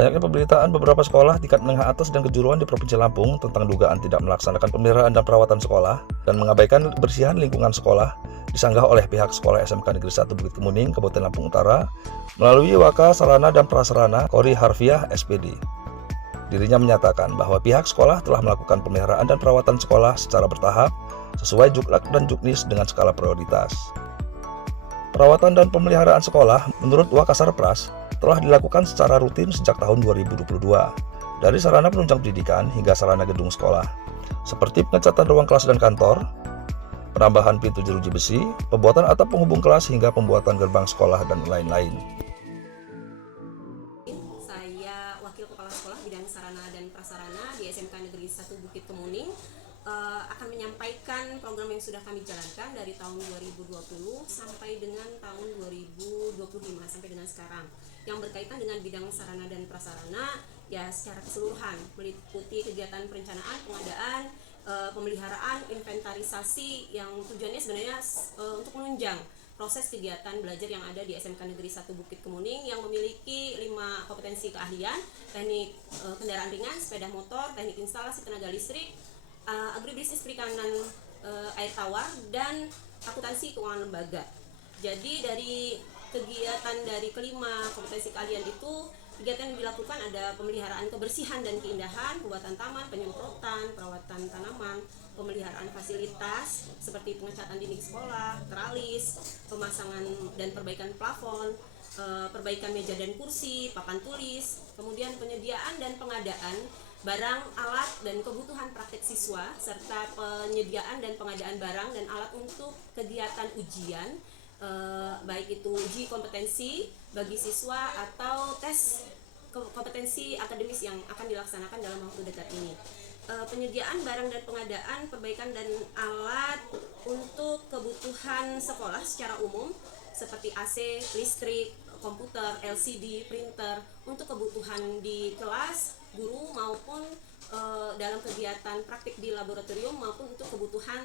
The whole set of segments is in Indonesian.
Banyaknya pemberitaan beberapa sekolah tingkat menengah atas dan kejuruan di Provinsi Lampung tentang dugaan tidak melaksanakan pemeliharaan dan perawatan sekolah dan mengabaikan kebersihan lingkungan sekolah disanggah oleh pihak sekolah SMK Negeri 1 Bukit Kemuning, Kabupaten Lampung Utara, melalui Waka Sarana dan Prasarana Kori Harfiah SPD. Dirinya menyatakan bahwa pihak sekolah telah melakukan pemeliharaan dan perawatan sekolah secara bertahap sesuai Juklak dan Juknis dengan skala prioritas. Perawatan dan pemeliharaan sekolah menurut Wakasarpras telah dilakukan secara rutin sejak tahun 2022, dari sarana penunjang pendidikan hingga sarana gedung sekolah, seperti pengecatan ruang kelas dan kantor, penambahan pintu jeruji besi, pembuatan atap penghubung kelas hingga pembuatan gerbang sekolah dan lain-lain. Saya Wakil Kepala Sekolah Bidang Sarana dan Prasarana di SMK Negeri 1 Bukit Kemuning akan menyampaikan program yang sudah kami jalankan dari tahun 2020 sampai dengan tahun 2025 sampai dengan sekarang, yang berkaitan dengan bidang sarana dan prasarana ya secara keseluruhan, meliputi kegiatan perencanaan, pengadaan, pemeliharaan, inventarisasi yang tujuannya sebenarnya untuk menunjang proses kegiatan belajar yang ada di SMK Negeri 1 Bukit Kemuning yang memiliki 5 kompetensi keahlian: teknik kendaraan ringan, sepeda motor, teknik instalasi tenaga listrik, agribisnis perikanan air tawar, dan akuntansi keuangan lembaga. Jadi dari kegiatan dari kelima kompetensi keahlian itu, kegiatan yang dilakukan ada pemeliharaan kebersihan dan keindahan, pembuatan taman, penyemprotan, perawatan tanaman, pemeliharaan fasilitas seperti pengecatan dinding sekolah, teralis, pemasangan dan perbaikan plafon, perbaikan meja dan kursi, papan tulis, kemudian penyediaan dan pengadaan barang, alat, dan kebutuhan praktek siswa, serta penyediaan dan pengadaan barang dan alat untuk kegiatan ujian, baik itu uji kompetensi bagi siswa atau tes kompetensi akademis yang akan dilaksanakan dalam waktu dekat ini. Penyediaan barang dan pengadaan, perbaikan dan alat untuk kebutuhan sekolah secara umum seperti AC, listrik, komputer, LCD, printer, untuk kebutuhan di kelas, guru maupun dalam kegiatan praktik di laboratorium maupun untuk kebutuhan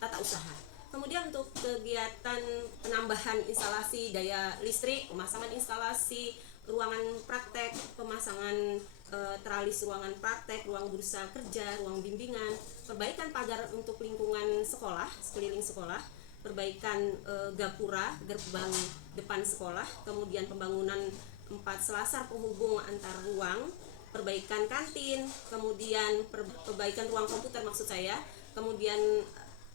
tata usaha. Kemudian untuk kegiatan penambahan instalasi daya listrik, pemasangan instalasi ruangan praktek, pemasangan teralis ruangan praktek, ruang bursa kerja, ruang bimbingan, perbaikan pagar untuk lingkungan sekolah, sekeliling sekolah, perbaikan gapura, gerbang depan sekolah, kemudian pembangunan 4 selasar penghubung antar ruang, perbaikan kantin, kemudian perbaikan ruang komputer maksud saya, kemudian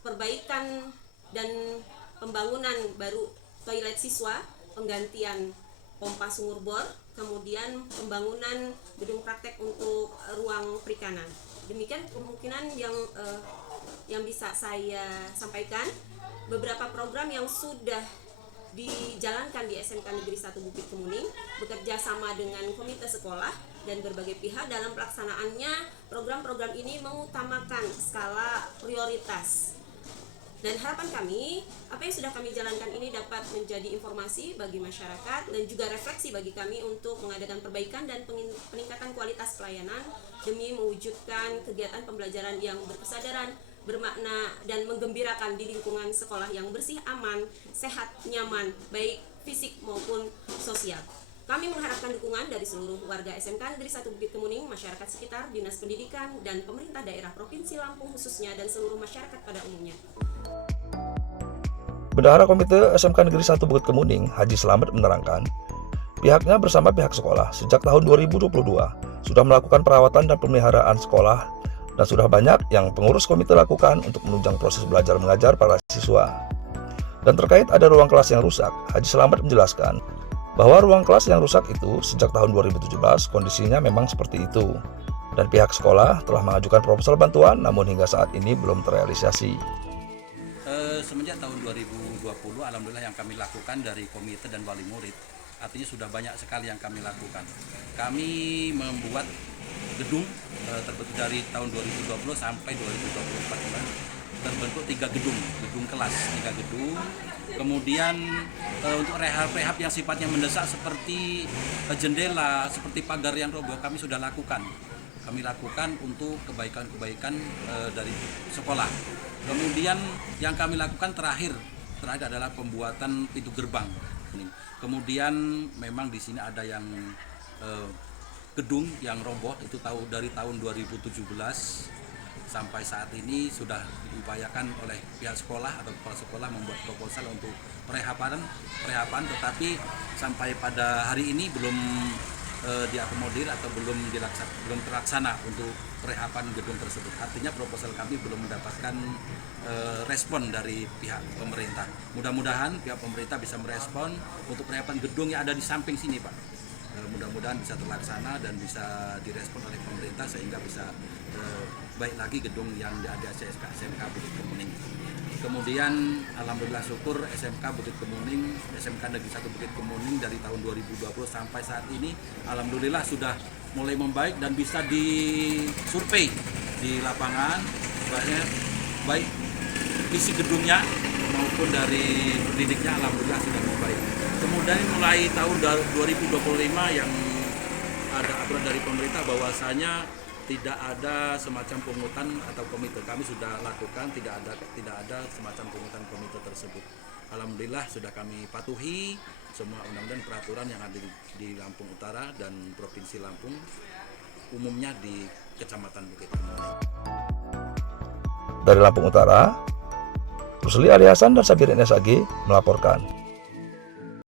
perbaikan dan pembangunan baru toilet siswa, penggantian pompa sumur bor, kemudian pembangunan gedung praktek untuk ruang perikanan. Demikian kemungkinan yang bisa saya sampaikan. Beberapa program yang sudah dijalankan di SMK Negeri 1 Bukit Kemuning bekerja sama dengan komite sekolah dan berbagai pihak. Dalam pelaksanaannya, program-program ini mengutamakan skala prioritas. Dan harapan kami, apa yang sudah kami jalankan ini dapat menjadi informasi bagi masyarakat dan juga refleksi bagi kami untuk mengadakan perbaikan dan peningkatan kualitas pelayanan demi mewujudkan kegiatan pembelajaran yang berkesadaran, bermakna, dan menggembirakan di lingkungan sekolah yang bersih, aman, sehat, nyaman, baik fisik maupun sosial. Kami mengharapkan dukungan dari seluruh warga SMK Negeri 1 Bukit Kemuning, masyarakat sekitar, Dinas Pendidikan, dan pemerintah daerah Provinsi Lampung khususnya, dan seluruh masyarakat pada umumnya. Bendahara Komite SMK Negeri 1 Bukit Kemuning, Haji Slamet menerangkan, pihaknya bersama pihak sekolah sejak tahun 2022 sudah melakukan perawatan dan pemeliharaan sekolah dan sudah banyak yang pengurus komite lakukan untuk menunjang proses belajar mengajar para siswa. Dan terkait ada ruang kelas yang rusak, Haji Slamet menjelaskan bahwa ruang kelas yang rusak itu sejak tahun 2017 kondisinya memang seperti itu. Dan pihak sekolah telah mengajukan proposal bantuan namun hingga saat ini belum terrealisasi. Semenjak tahun 2020, alhamdulillah yang kami lakukan dari komite dan wali murid, artinya sudah banyak sekali yang kami lakukan. Kami membuat gedung terbentuk dari tahun 2020 sampai 2024, terbentuk 3 gedung kelas, 3 gedung. Kemudian untuk rehab yang sifatnya mendesak seperti jendela, seperti pagar yang roboh, kami sudah lakukan. Kami lakukan untuk kebaikan-kebaikan dari sekolah. Kemudian yang kami lakukan terakhir adalah pembuatan pintu gerbang. Kemudian memang di sini ada yang gedung yang roboh itu dari tahun 2017 sampai saat ini sudah diupayakan oleh pihak sekolah atau kepala sekolah membuat proposal untuk perehapan, tetapi sampai pada hari ini belum diakomodir atau belum terlaksana untuk perehapan gedung tersebut. Artinya proposal kami belum mendapatkan respon dari pihak pemerintah. Mudah-mudahan pihak pemerintah bisa merespon untuk perehapan gedung yang ada di samping sini, Pak. Mudah-mudahan bisa terlaksana dan bisa direspon oleh pemerintah sehingga bisa baik lagi gedung yang ada di SMK Bukit Kemuning. Kemudian alhamdulillah syukur SMK Bukit Kemuning, SMK Negeri 1 Bukit Kemuning dari tahun 2020 sampai saat ini alhamdulillah sudah mulai membaik dan bisa disurvei di lapangan baik isi gedungnya maupun dari pendidiknya alhamdulillah sudah membaik. Kemudian mulai tahun 2025 yang ada aturan dari pemerintah bahwasanya tidak ada semacam pungutan atau komite. Kami sudah lakukan tidak ada semacam pungutan komite tersebut. Alhamdulillah sudah kami patuhi semua undang-undang peraturan yang ada di Lampung Utara dan Provinsi Lampung, umumnya di Kecamatan Bukit Kemuning. Dari Lampung Utara, Rusli Ali Hasan dan Sabirin SAG melaporkan.